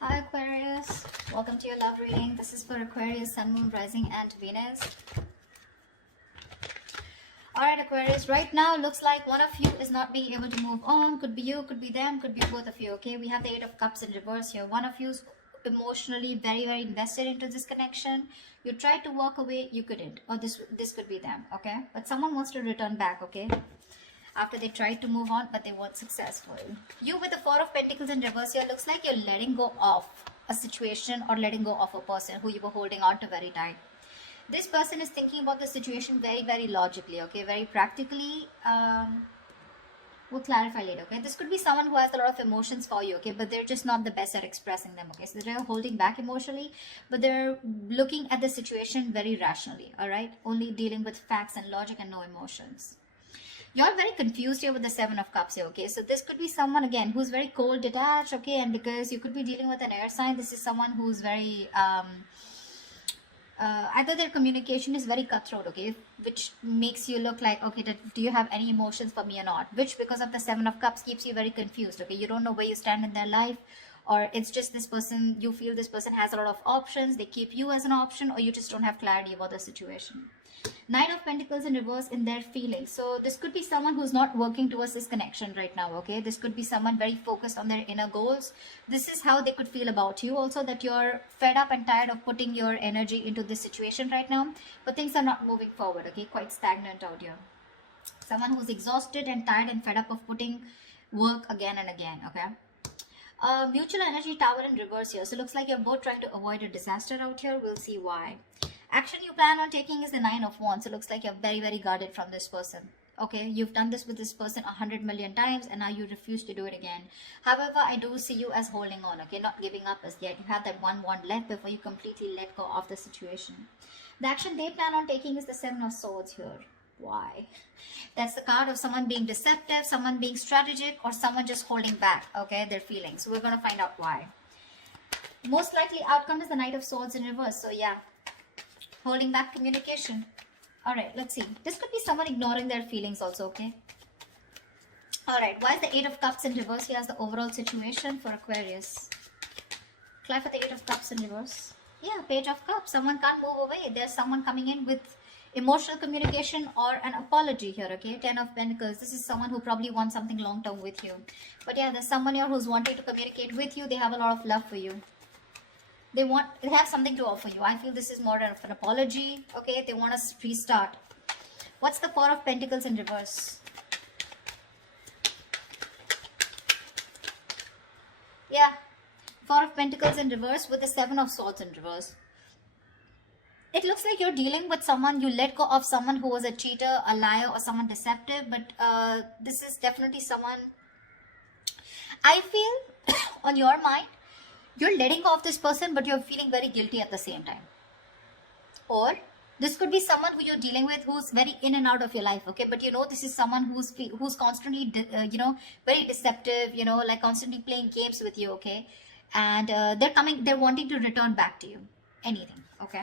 Hi Aquarius, welcome to your love reading. This is for Aquarius, Sun, Moon, Rising and Venus. Alright Aquarius, right now looks like one of you is not being able to move on. Could be you, could be them, could be both of you, okay? We have the Eight of Cups in reverse here. One of you is emotionally very invested into this connection. You tried to walk away, you couldn't. Or this could be them, okay? But someone wants to return back, okay? After they tried to move on but they weren't successful. You with the Four of Pentacles in reverse here, looks like you're letting go of a situation or letting go of a person who you were holding on to very tight. This person is thinking about the situation very logically, okay, very practically. We'll clarify later, okay? This could be someone who has a lot of emotions for you, okay, but they're just not the best at expressing them, okay? So they're holding back emotionally, but they're looking at the situation very rationally, all right? Only dealing with facts and logic and no emotions. You're very confused here with the Seven of Cups here, okay? So this could be someone, again, who's very cold, detached, okay? And because you could be dealing with an air sign, this is someone who's very, either their communication is very cutthroat, okay? Which makes you look like, okay, do you have any emotions for me or not? Which, because of the Seven of Cups, keeps you very confused, okay? You don't know where you stand in their life. Or it's just this person, you feel this person has a lot of options, they keep you as an option, or you just don't have clarity about the situation. Nine of Pentacles in reverse in their feelings. So this could be someone who's not working towards this connection right now, okay? This could be someone very focused on their inner goals. This is how they could feel about you also, that you're fed up and tired of putting your energy into this situation right now, but things are not moving forward, okay? Quite stagnant out here. Someone who's exhausted and tired and fed up of putting work again and again, okay? Mutual energy tower in reverse here. So it looks like you're both trying to avoid a disaster out here. We'll see why. Action you plan on taking is the Nine of Wands. So it looks like you're very guarded from this person. Okay, you've done this with this person 100 million times and now you refuse to do it again. However, I do see you as holding on, okay, not giving up as yet. You have that one wand left before you completely let go of the situation. The action they plan on taking is the Seven of Swords here. Why? That's the card of someone being deceptive, someone being strategic, or someone just holding back, okay, their feelings. So we're going to find out why. Most likely outcome is the Knight of Swords in reverse. So yeah, holding back communication. Alright, let's see. This could be someone ignoring their feelings also, okay? Alright, why is the Eight of Cups in reverse? Here's the overall situation for Aquarius. Clap for the Eight of Cups in reverse. Yeah, Page of Cups. Someone can't move away. There's someone coming in with emotional communication or an apology here, okay? Ten of Pentacles. This is someone who probably wants something long term with you. But yeah, there's someone here who's wanting to communicate with you. They have a lot of love for you. They have something to offer you. I feel this is more of an apology, okay? They want to restart. What's the Four of Pentacles in reverse? Yeah, Four of Pentacles in reverse with the Seven of Swords in reverse. It looks like you're dealing with someone, you let go of someone who was a cheater, a liar, or someone deceptive. But this is definitely someone, I feel, on your mind, you're letting go of this person, but you're feeling very guilty at the same time. Or this could be someone who you're dealing with who's very in and out of your life, okay? But you know, this is someone who's constantly, very deceptive, like constantly playing games with you, okay? And they're wanting to return back to you. Anything, okay?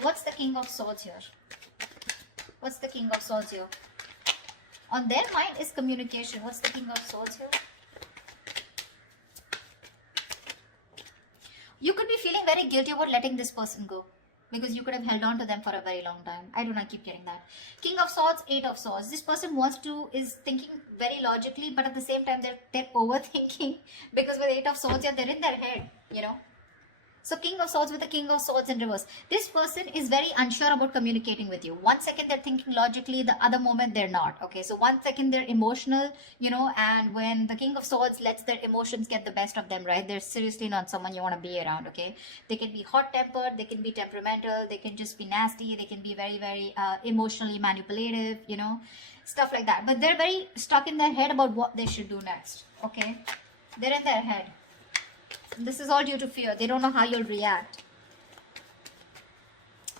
What's the King of Swords here? What's the King of Swords here? On their mind is communication. What's the King of Swords here? You could be feeling very guilty about letting this person go, because you could have held on to them for a very long time. I do not keep getting that. King of Swords, Eight of Swords. This person is thinking very logically, but at the same time they're overthinking, because with Eight of Swords, yeah, they're in their head, So King of Swords with the King of Swords in reverse. This person is very unsure about communicating with you. One second they're thinking logically, the other moment they're not. Okay, so one second they're emotional, and when the King of Swords lets their emotions get the best of them, right? They're seriously not someone you want to be around, okay? They can be hot-tempered, they can be temperamental, they can just be nasty, they can be very emotionally manipulative, stuff like that. But they're very stuck in their head about what they should do next, okay? They're in their head. This is all due to fear. They don't know how you'll react.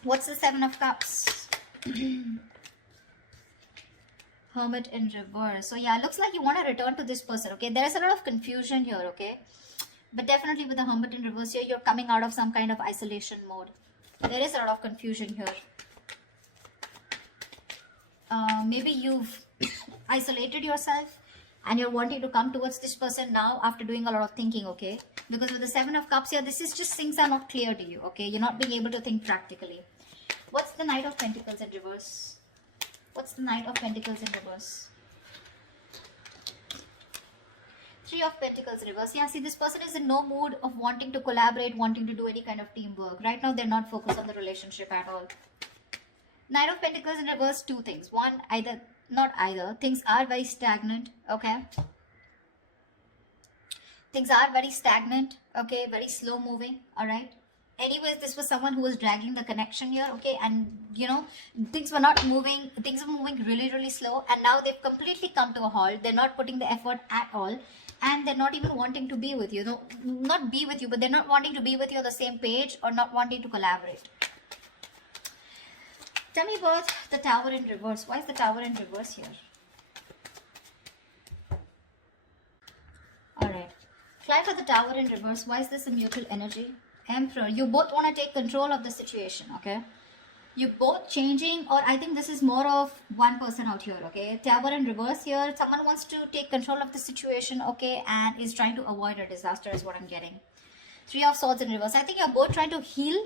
What's the Seven of Cups? Hermit in reverse. So yeah, looks like you want to return to this person, okay? There is a lot of confusion here, okay? But definitely with the Hermit in reverse here, you're coming out of some kind of isolation mode. There is a lot of confusion here. Maybe you've isolated yourself. and you're wanting to come towards this person now after doing a lot of thinking, okay? Because with the Seven of Cups here, this is just things are not clear to you, okay? You're not being able to think practically. What's the Knight of Pentacles in reverse? What's the Knight of Pentacles in reverse? Three of Pentacles in reverse. Yeah, see, this person is in no mood of wanting to collaborate, wanting to do any kind of teamwork. Right now, they're not focused on the relationship at all. Knight of Pentacles in reverse, two things. One, not either. Things are very stagnant, okay? Things are very stagnant, okay? Very slow moving, all right? Anyways, this was someone who was dragging the connection here, okay? And, you know, things were not moving. Things were moving really, really slow. And now they've completely come to a halt. They're not putting the effort at all. And they're not even wanting to be with you. No, not be with you, but they're not wanting to be with you on the same page or not wanting to collaborate. Tell me about the Tower in reverse. Why is the Tower in reverse here? Alright. Fly for the Tower in reverse. Why is this a mutual energy? Emperor. You both want to take control of the situation, okay? You both changing, or I think this is more of one person out here, okay? Tower in reverse here. Someone wants to take control of the situation, okay? And is trying to avoid a disaster is what I'm getting. Three of Swords in reverse. I think you're both trying to heal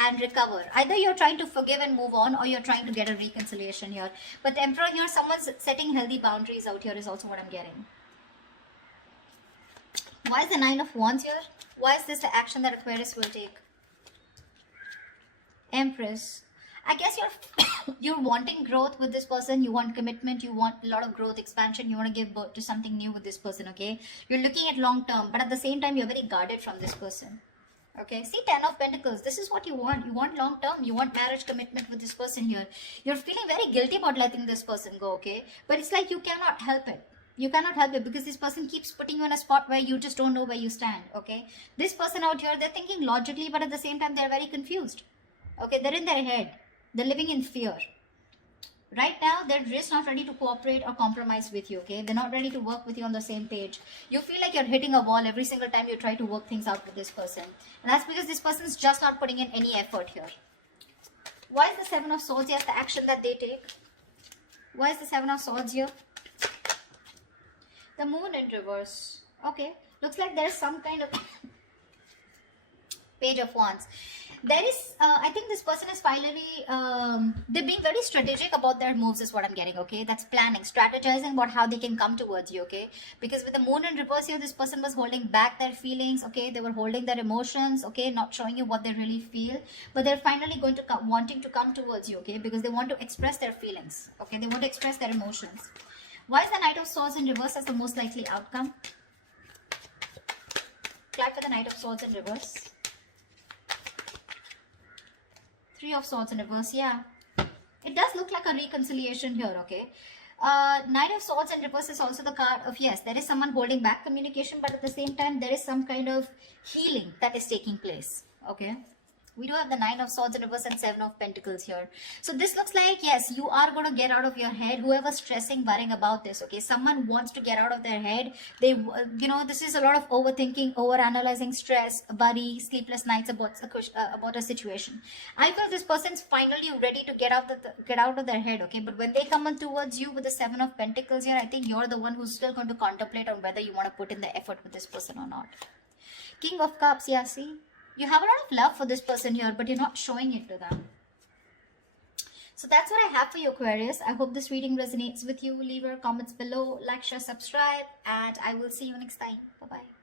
and recover. Either you're trying to forgive and move on, or you're trying to get a reconciliation here. But Emperor here, someone's setting healthy boundaries out here is also what I'm getting. Why is the Nine of Wands here? Why is this the action that Aquarius will take? Empress. I guess you're wanting growth with this person. You want commitment. You want a lot of growth, expansion. You want to give birth to something new with this person, okay? You're looking at long term, but at the same time, you're very guarded from this person. Okay, see, 10 of Pentacles. This is what you want. You want long term. You want marriage commitment with this person here. You're feeling very guilty about letting this person go, okay? But it's like you cannot help it. You cannot help it because this person keeps putting you in a spot where you just don't know where you stand, okay? This person out here, they're thinking logically, but at the same time, they're very confused. Okay, they're in their head. They're living in fear. Right now, they're just not ready to cooperate or compromise with you, okay? They're not ready to work with you on the same page. You feel like you're hitting a wall every single time you try to work things out with this person. And that's because this person's just not putting in any effort here. Why is the Seven of Swords? Yes, the action that they take. Why is the Seven of Swords here? The Moon in reverse. Okay, looks like there's some kind of Page of Wands. There is, I think this person is finally, they're being very strategic about their moves is what I'm getting, okay? That's planning, strategizing about how they can come towards you, okay? Because with the Moon in reverse here, this person was holding back their feelings, okay? They were holding their emotions, okay? Not showing you what they really feel. But they're finally going to come, wanting to come towards you, okay? Because they want to express their feelings, okay? They want to express their emotions. Why is the Knight of Swords in reverse as the most likely outcome? Clap for the Knight of Swords in reverse. Three of Swords in reverse, yeah. It does look like a reconciliation here, okay? Knight of Swords in reverse is also the card of, yes, there is someone holding back communication, but at the same time, there is some kind of healing that is taking place, okay? We do have the Nine of Swords in reverse and Seven of Pentacles here. So this looks like, yes, you are going to get out of your head. Whoever's stressing, worrying about this, okay? Someone wants to get out of their head. They, you know, this is a lot of overthinking, overanalyzing, stress, worry, sleepless nights about a situation. I feel this person's finally ready to get out of their head, okay? But when they come on towards you with the Seven of Pentacles here, I think you're the one who's still going to contemplate on whether you want to put in the effort with this person or not. King of Cups, yeah, see? You have a lot of love for this person here, but you're not showing it to them. So that's what I have for you, Aquarius. I hope this reading resonates with you. Leave your comments below, like, share, subscribe, and I will see you next time. Bye-bye.